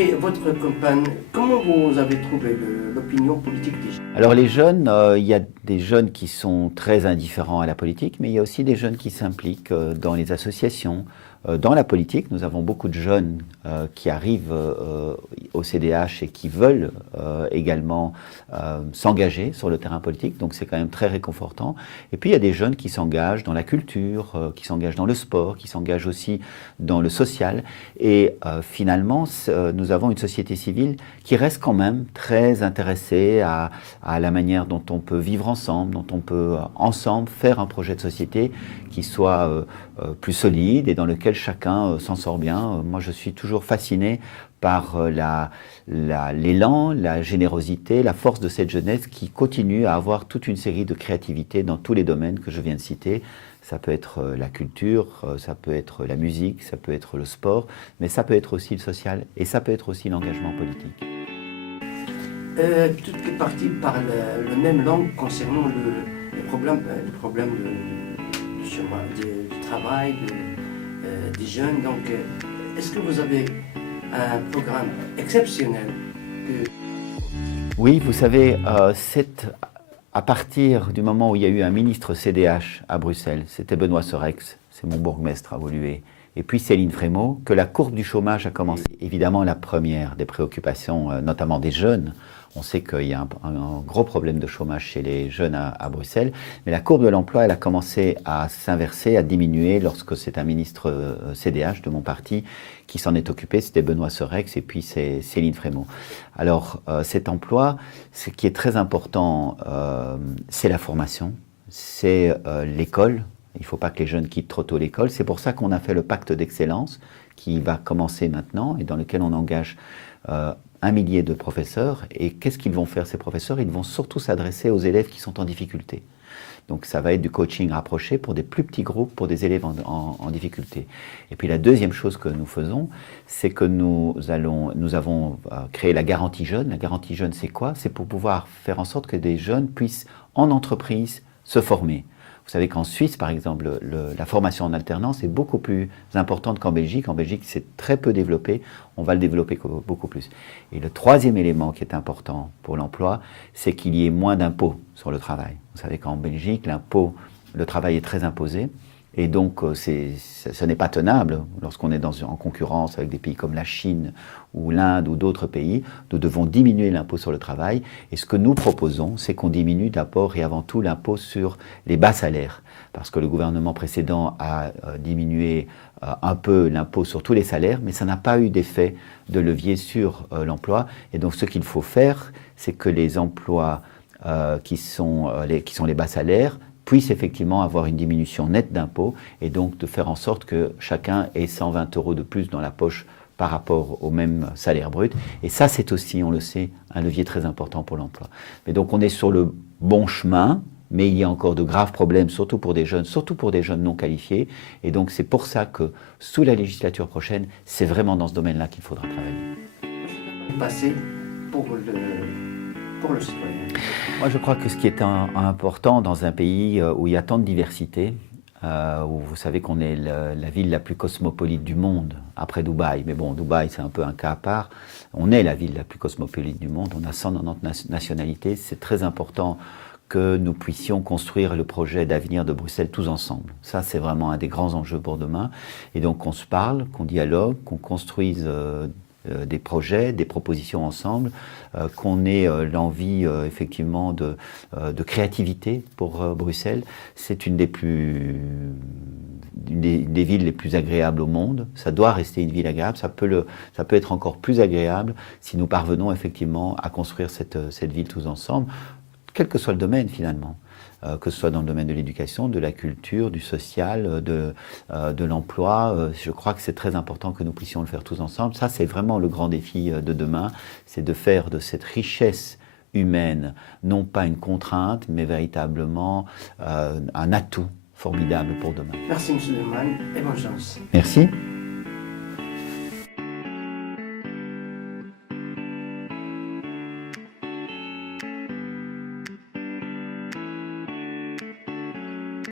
Et votre campagne, comment vous avez trouvé l'opinion politique des jeunes? Alors les jeunes, il y a des jeunes qui sont très indifférents à la politique, mais il y a aussi des jeunes qui s'impliquent dans les associations, dans la politique. Nous avons beaucoup de jeunes qui arrivent au CDH et qui veulent également s'engager sur le terrain politique, donc c'est quand même très réconfortant. Et puis il y a des jeunes qui s'engagent dans la culture, qui s'engagent dans le sport, qui s'engagent aussi dans le social. Et finalement, nous avons une société civile qui reste quand même très intéressée à la manière dont on peut vivre ensemble, dont on peut ensemble faire un projet de société qui soit plus solide et dans lequel chacun s'en sort bien. Moi, je suis toujours fasciné par l'élan, la générosité, la force de cette jeunesse qui continue à avoir toute une série de créativités dans tous les domaines que je viens de citer. Ça peut être la culture, ça peut être la musique, ça peut être le sport, mais ça peut être aussi le social et ça peut être aussi l'engagement politique. Toutes les parties parlent la même langue concernant les problèmes du chômage, du travail, des jeunes. Donc, est-ce que vous avez un programme exceptionnel Oui, vous savez, à partir du moment où il y a eu un ministre CDH à Bruxelles, c'était Benoît Serex, c'est mon bourgmestre à Woluwe, et puis Céline Frémaux, que la courbe du chômage a commencé. Évidemment, la première des préoccupations, notamment des jeunes, on sait qu'il y a un gros problème de chômage chez les jeunes à Bruxelles, mais la courbe de l'emploi, elle a commencé à s'inverser, à diminuer lorsque c'est un ministre CDH de mon parti qui s'en est occupé, c'était Benoît Serex et puis c'est Céline Frémaux. Alors cet emploi, ce qui est très important, c'est la formation, c'est l'école. Il ne faut pas que les jeunes quittent trop tôt l'école. C'est pour ça qu'on a fait le pacte d'excellence qui va commencer maintenant et dans lequel on engage 1 millier de professeurs. Et qu'est-ce qu'ils vont faire ces professeurs? Ils vont surtout s'adresser aux élèves qui sont en difficulté. Donc ça va être du coaching rapproché pour des plus petits groupes, pour des élèves en difficulté. Et puis la deuxième chose que nous faisons, c'est que nous avons créé la garantie jeune. La garantie jeune, c'est quoi? C'est pour pouvoir faire en sorte que des jeunes puissent en entreprise se former. Vous savez qu'en Suisse, par exemple, la formation en alternance est beaucoup plus importante qu'en Belgique. En Belgique, c'est très peu développé. On va le développer beaucoup plus. Et le troisième élément qui est important pour l'emploi, c'est qu'il y ait moins d'impôts sur le travail. Vous savez qu'en Belgique, le travail est très imposé. Et donc, ce n'est pas tenable lorsqu'on est en concurrence avec des pays comme la Chine ou l'Inde ou d'autres pays. Nous devons diminuer l'impôt sur le travail. Et ce que nous proposons, c'est qu'on diminue d'abord et avant tout l'impôt sur les bas salaires. Parce que le gouvernement précédent a diminué un peu l'impôt sur tous les salaires, mais ça n'a pas eu d'effet de levier sur l'emploi. Et donc, ce qu'il faut faire, c'est que les emplois qui sont les bas salaires puissent effectivement avoir une diminution nette d'impôts et donc de faire en sorte que chacun ait 120 € de plus dans la poche par rapport au même salaire brut. Et ça, c'est aussi, on le sait, un levier très important pour l'emploi. Mais donc, on est sur le bon chemin, mais il y a encore de graves problèmes, surtout pour des jeunes non qualifiés. Et donc, c'est pour ça que, sous la législature prochaine, c'est vraiment dans ce domaine-là qu'il faudra travailler. Passer pour le citoyen. Moi, je crois que ce qui est important dans un pays où il y a tant de diversité, où vous savez qu'on est la ville la plus cosmopolite du monde, après Dubaï. Mais bon, Dubaï, c'est un peu un cas à part. On est la ville la plus cosmopolite du monde. On a 190 nationalités. C'est très important que nous puissions construire le projet d'avenir de Bruxelles tous ensemble. Ça, c'est vraiment un des grands enjeux pour demain. Et donc, qu'on se parle, qu'on dialogue, qu'on construise des projets, des propositions ensemble, qu'on ait l'envie effectivement de créativité pour Bruxelles. C'est une des villes les plus agréables au monde. Ça doit rester une ville agréable. Ça peut être encore plus agréable si nous parvenons effectivement à construire cette ville tous ensemble, quel que soit le domaine finalement. Que ce soit dans le domaine de l'éducation, de la culture, du social, de l'emploi. Je crois que c'est très important que nous puissions le faire tous ensemble. Ça, c'est vraiment le grand défi de demain, c'est de faire de cette richesse humaine, non pas une contrainte, mais véritablement un atout formidable pour demain. Merci M. Lehmann et bonne chance. Merci.